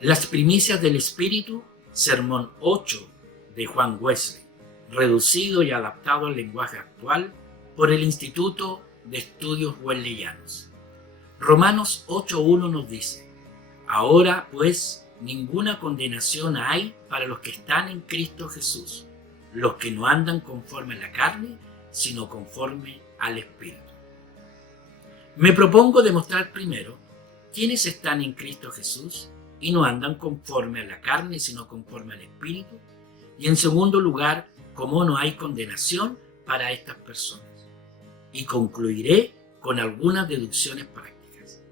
Las primicias del Espíritu, sermón 8 de Juan Wesley, reducido y adaptado al lenguaje actual por el Instituto de Estudios Wesleyanos. Romanos 8:1 nos dice: ahora pues ninguna condenación hay para los que están en Cristo Jesús, los que no andan conforme a la carne, sino conforme al Espíritu. Me propongo demostrar primero quiénes están en Cristo Jesús y no andan conforme a la carne, sino conforme al Espíritu, y en segundo lugar, cómo no hay condenación para estas personas. Y concluiré con algunas deducciones prácticas.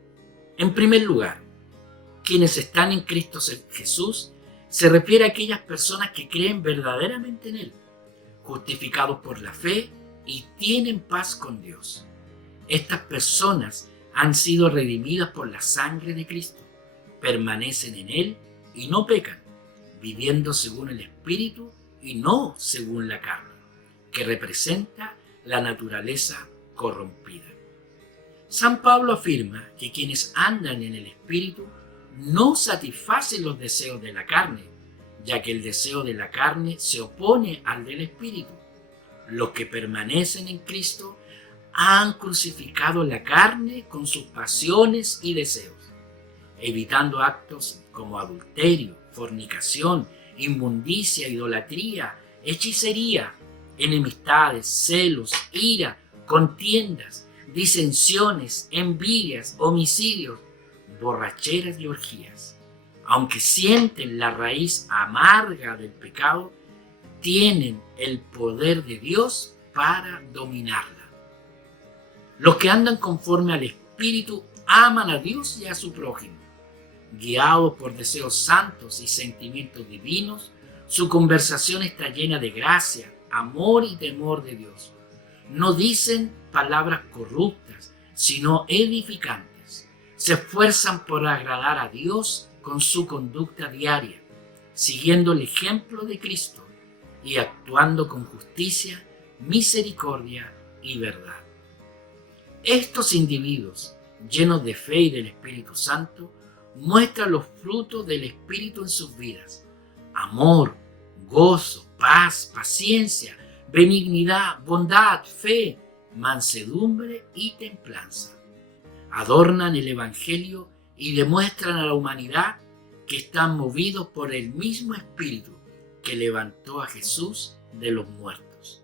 En primer lugar, quienes están en Cristo Jesús se refiere a aquellas personas que creen verdaderamente en Él, justificados por la fe y tienen paz con Dios. Estas personas han sido redimidas por la sangre de Cristo, permanecen en Él y no pecan, viviendo según el Espíritu y no según la carne, que representa la naturaleza corrompida. San Pablo afirma que quienes andan en el Espíritu no satisfacen los deseos de la carne, ya que el deseo de la carne se opone al del Espíritu. Los que permanecen en Cristo han crucificado la carne con sus pasiones y deseos, evitando actos como adulterio, fornicación, inmundicia, idolatría, hechicería, enemistades, celos, ira, contiendas, disensiones, envidias, homicidios, borracheras y orgías. Aunque sienten la raíz amarga del pecado, tienen el poder de Dios para dominarla. Los que andan conforme al Espíritu aman a Dios y a su prójimo. Guiados por deseos santos y sentimientos divinos, su conversación está llena de gracia, amor y temor de Dios. No dicen palabras corruptas, sino edificantes. Se esfuerzan por agradar a Dios con su conducta diaria, siguiendo el ejemplo de Cristo y actuando con justicia, misericordia y verdad. Estos individuos, llenos de fe y del Espíritu Santo, muestran los frutos del Espíritu en sus vidas: amor, gozo, paz, paciencia, benignidad, bondad, fe, mansedumbre y templanza. Adornan el Evangelio y demuestran a la humanidad que están movidos por el mismo Espíritu que levantó a Jesús de los muertos.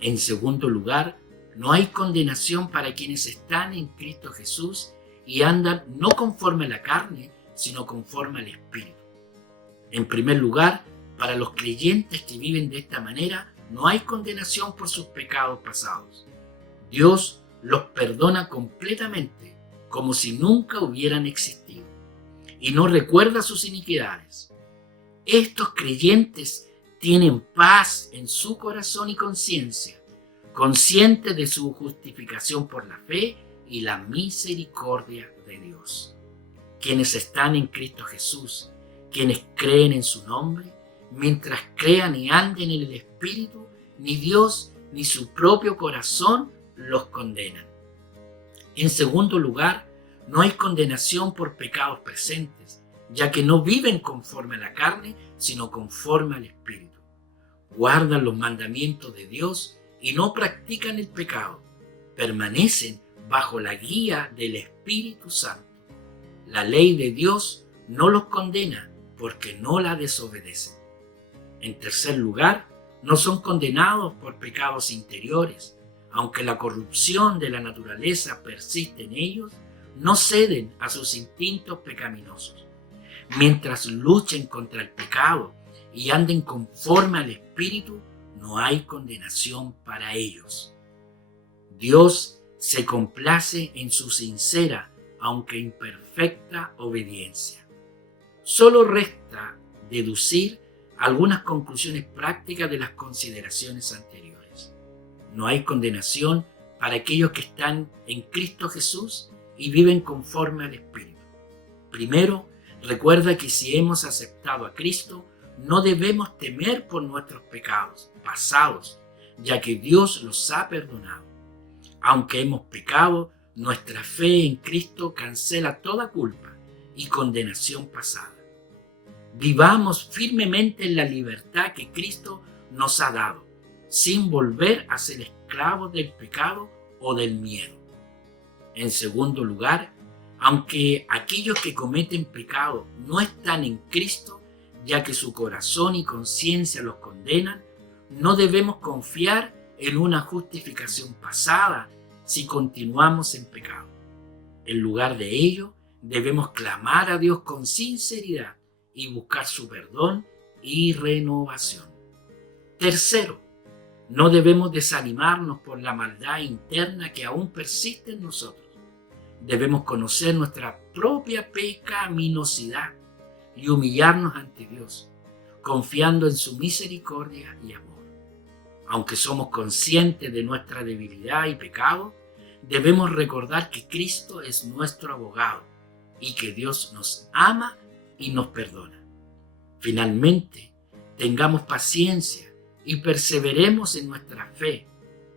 En segundo lugar, no hay condenación para quienes están en Cristo Jesús y andan no conforme a la carne, sino conforme al Espíritu. En primer lugar, para los creyentes que viven de esta manera, no hay condenación por sus pecados pasados. Dios los perdona completamente, como si nunca hubieran existido, y no recuerda sus iniquidades. Estos creyentes tienen paz en su corazón y conciencia, conscientes de su justificación por la fe y la misericordia de Dios. Quienes están en Cristo Jesús, quienes creen en su nombre, mientras crean y anden en el Espíritu, ni Dios ni su propio corazón los condenan. En segundo lugar, no hay condenación por pecados presentes, ya que no viven conforme a la carne, sino conforme al Espíritu. Guardan los mandamientos de Dios y no practican el pecado. Permanecen bajo la guía del Espíritu Santo. La ley de Dios no los condena porque no la desobedecen. En tercer lugar, no son condenados por pecados interiores. Aunque la corrupción de la naturaleza persiste en ellos, no ceden a sus instintos pecaminosos. Mientras luchen contra el pecado y anden conforme al Espíritu, no hay condenación para ellos. Dios se complace en su sincera, aunque imperfecta, obediencia. Solo resta deducir algunas conclusiones prácticas de las consideraciones anteriores. No hay condenación para aquellos que están en Cristo Jesús y viven conforme al Espíritu. Primero, recuerda que si hemos aceptado a Cristo, no debemos temer por nuestros pecados pasados, ya que Dios los ha perdonado. Aunque hemos pecado, nuestra fe en Cristo cancela toda culpa y condenación pasada. Vivamos firmemente en la libertad que Cristo nos ha dado, sin volver a ser esclavos del pecado o del miedo. En segundo lugar, aunque aquellos que cometen pecado no están en Cristo, ya que su corazón y conciencia los condenan, no debemos confiar en una justificación pasada si continuamos en pecado. En lugar de ello, debemos clamar a Dios con sinceridad y buscar su perdón y renovación. Tercero, no debemos desanimarnos por la maldad interna que aún persiste en nosotros. Debemos conocer nuestra propia pecaminosidad y humillarnos ante Dios, confiando en su misericordia y amor. Aunque somos conscientes de nuestra debilidad y pecado, debemos recordar que Cristo es nuestro abogado y que Dios nos ama y nos perdona. Finalmente, tengamos paciencia y perseveremos en nuestra fe,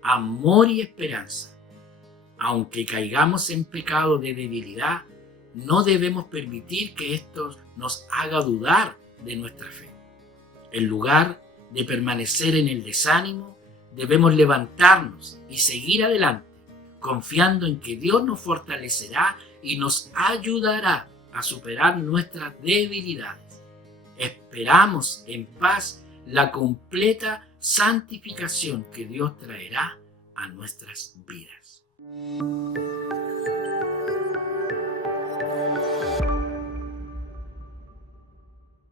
amor y esperanza. Aunque caigamos en pecado de debilidad, no debemos permitir que esto nos haga dudar de nuestra fe. En lugar de permanecer en el desánimo, debemos levantarnos y seguir adelante, confiando en que Dios nos fortalecerá y nos ayudará a superar nuestras debilidades. Esperamos en paz la completa santificación que Dios traerá a nuestras vidas.